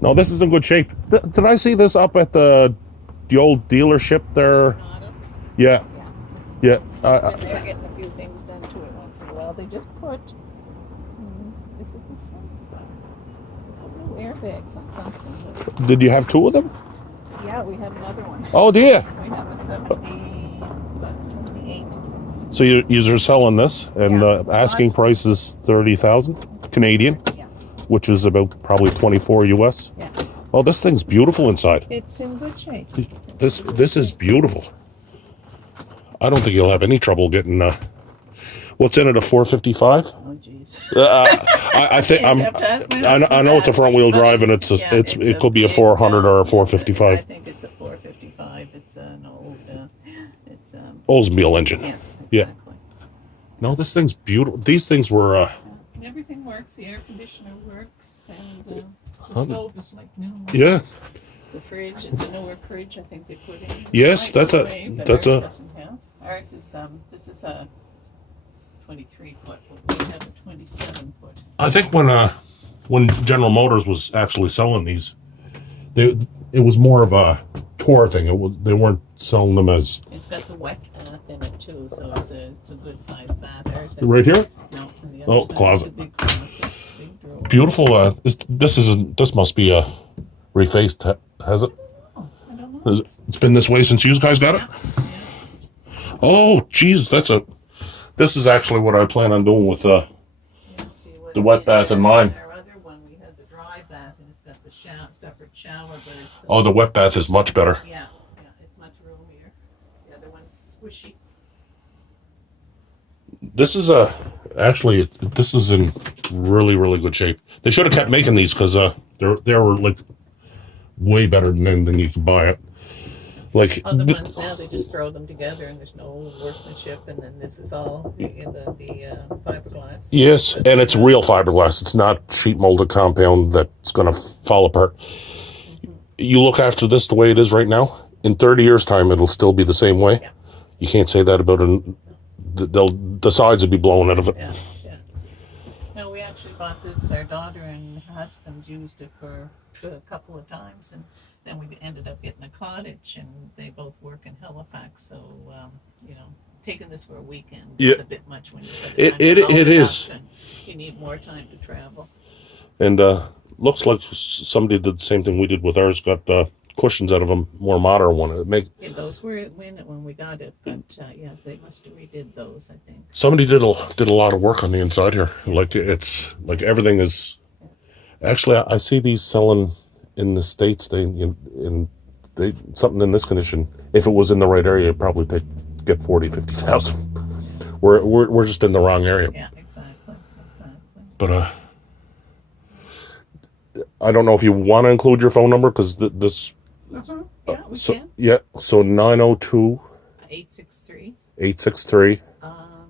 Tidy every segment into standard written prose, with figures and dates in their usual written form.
No, this is in good shape. Did I see this up at the old dealership there? Yeah. Yeah. They're getting a few things done to it once in a while. They just put, is it this one? New airbags on something. Did you have two of them? Yeah, we have another one. Oh, dear. We have a 78. So you're selling this, and the asking price is 30,000 Canadian, which is about probably 24 US. Yeah. Oh, this thing's beautiful inside. It's in good shape. This is beautiful. I don't think you'll have any trouble getting. What's in it? A 455? Oh, jeez. I think I know it's a front wheel drive, and it could be a 400 or a 455. I think it's a 455. It's an old. Oldsmobile engine. Yes. Exactly. Yeah. No, this thing's beautiful. These things were. Everything works. The air conditioner works, and the stove is like new. Yeah. The fridge, it's a newer fridge I think they put in. Yes, that's a. Ours is this is a 23 foot. We have a 27 foot. I think when General Motors was actually selling these, it was more of a tour thing. They weren't selling them as. It's got the wet bath in it too, so it's a good sized bath. Ours has right here? No, from the other side. Closet. It's a big closet. Big drawer. Beautiful. This must be a refaced, has it? Oh, I don't know. It's been this way since you guys got it? Yeah. Oh, Jesus, this is actually what I plan on doing with the wet bath in mine. Our other one, we had the dry bath, and it's got the separate shower, but it's... Oh, the wet bath is much better. Yeah, it's much roomier. The other one's squishy. This is this is in really, really good shape. They should have kept making these because they were like way better than you can buy it. Like other ones now, they just throw them together and there's no workmanship, and then this is all the fiberglass. Yes, and it's real fiberglass. It's not sheet molded compound that's going to fall apart. Mm-hmm. You look after this the way it is right now, in 30 years' time, it'll still be the same way. Yeah. You can't say that about the sides will be blown out of it. Yeah. No, we actually bought this. Our daughter and her husband used it for a couple of times, and then we ended up getting a cottage, and they both work in Halifax, so taking this for a weekend is a bit much when it is. You need more time to travel. And looks like somebody did the same thing we did with ours. Got cushions out of a more modern one. Those were when we got it, but yes, they must have redid those. I think somebody did a lot of work on the inside here. Like it's like everything is. Actually, I see these selling in the States. They something in this condition. If it was in the right area, it'd probably get 40,000-50,000. We're just in the wrong area. Yeah, exactly. But I don't know if you want to include your phone number because this. Yeah, we can. Yeah, so 902 863. I'll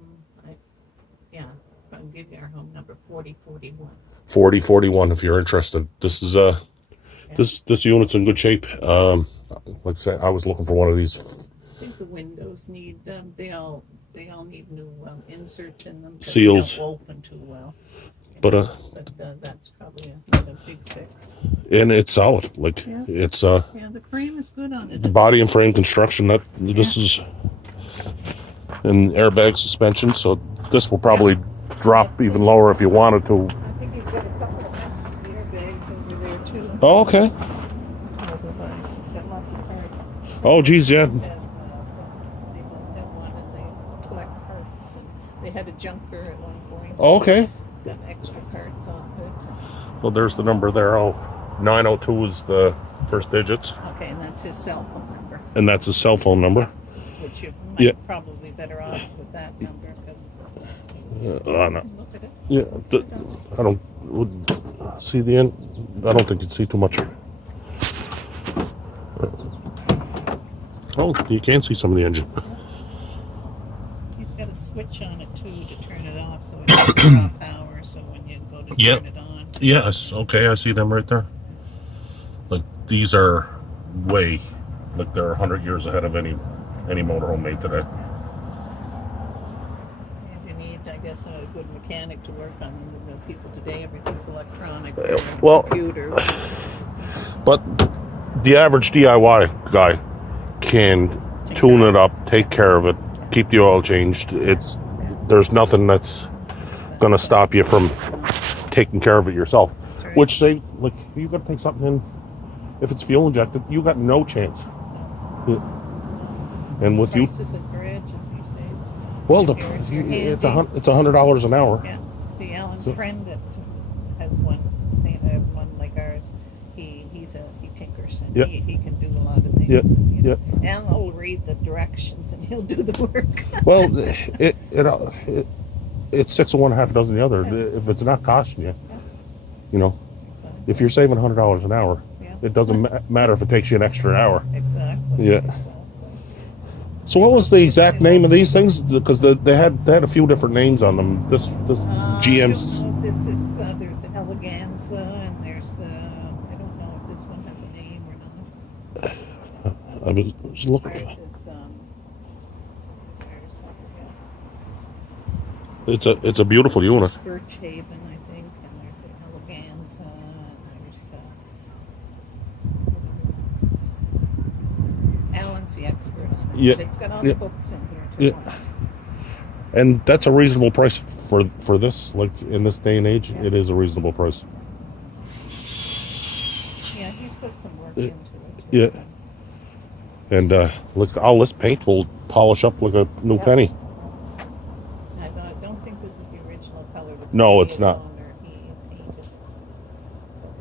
give you our home number 4041. 4041 if you're interested. This is this unit's in good shape. Like I said, I was looking for one of these. I think the windows need they all need new inserts in them. Seals. They don't open too well. But that's probably a big fix. And it's solid. Like it's the frame is good on it. Body and frame construction. This is an airbag suspension, so this will probably drop even lower if you wanted to. I think he's got a couple of airbags over there too. Oh, okay. He's got lots of parts. Oh, geez, yeah. They must have one, and they collect parts. And they had a junker at one point. Oh, okay. Got extra parts off it. Well, there's the number there. 902 is the first digits. Okay, and that's his cell phone number. And that's his cell phone number. Which you might probably better off with that number because. No. Look at it. Yeah, I don't see the end. I don't think you'd see too much. Oh, you can see some of the engine. He's got a switch on it too to turn it off, so it doesn't draw power. So when you go to turn it on. Yes. Okay, I see them right there. Like these are way, like they're 100 years ahead of any motorhome made today. And you need, I guess, a good mechanic mechanic to work on them. The people today, everything's electronic. well- Computer. But the average DIY guy can tune it up, take care of it, keep the oil changed. There's nothing that's going to stop you from taking care of it yourself. That's right. Which say, like, you got to take something in. If it's fuel injected, you got no chance. And with you, Prices at garages these days. well, It's it's $100 an hour. Yeah. See, Alan's friend that has one like ours. He tinkers and Yep. he can do a lot of things. Yep. And, you know, Yep. Alan will read the directions and he'll do the work. Well, it's 6 of one, half a dozen the other. If it's not costing you, you know, Exactly. if you're saving $100 an hour, Yeah. it doesn't matter if it takes you an extra hour. Exactly. Yeah. Exactly. So what was the exact name of these things? Because they had a few different names on them. This GM's. I don't know if this is there's an eleganza and there's I don't know if this one has a name or not. I was looking for. Ours is It's a beautiful unit. Birchhaven, I think, and there's the eleganza, and there's Alan's the expert on it. Yeah. But it's got all Yeah. the books in here too. Yeah. And that's a reasonable price for this. Like in this day and age, Yeah. it is a reasonable price. Yeah, he's put some work into it. Yeah. And look, all this paint will polish up like a new Yeah. penny. I don't think this is the original color. The No, it's previous not. owner, he painted.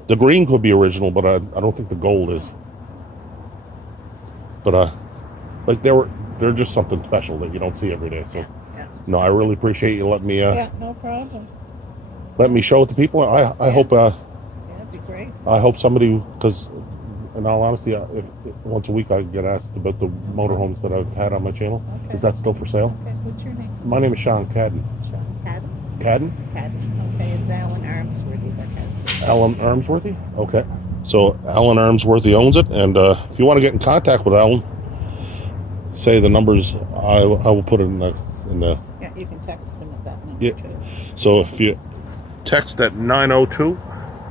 The green could be original, but I don't think the gold is. But like they're just something special that you don't see every day. So Yeah. no, I really appreciate you letting me Yeah, no problem. let me show it to people. I hope Yeah, it'd be great. I hope somebody, because in all honesty, if once a week I get asked about the motorhomes that I've had on my channel. Okay. Is that still for sale? Okay, what's your name? My name is Sean Cadden. Sean Cadden. Cadden? Cadden. Okay, it's Alan Armsworthy that has it. Alan Armsworthy? Okay. So Alan Armsworthy owns it, and if you want to get in contact with Alan, say the numbers. I will put it in the. Yeah, you can text him at that number Yeah. too. So if you text at 902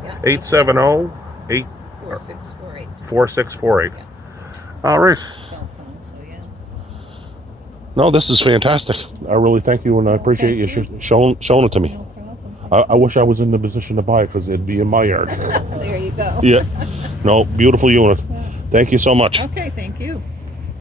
Yeah. 870 4648. 4648. Yeah. All right. Cell phone, so yeah. No, this is fantastic. I really thank you, and I appreciate you Thank showing it to me. No problem. I wish I was in the position to buy it because it'd be in my yard. There you go. Yeah. No, beautiful unit. Thank you so much. Okay, thank you.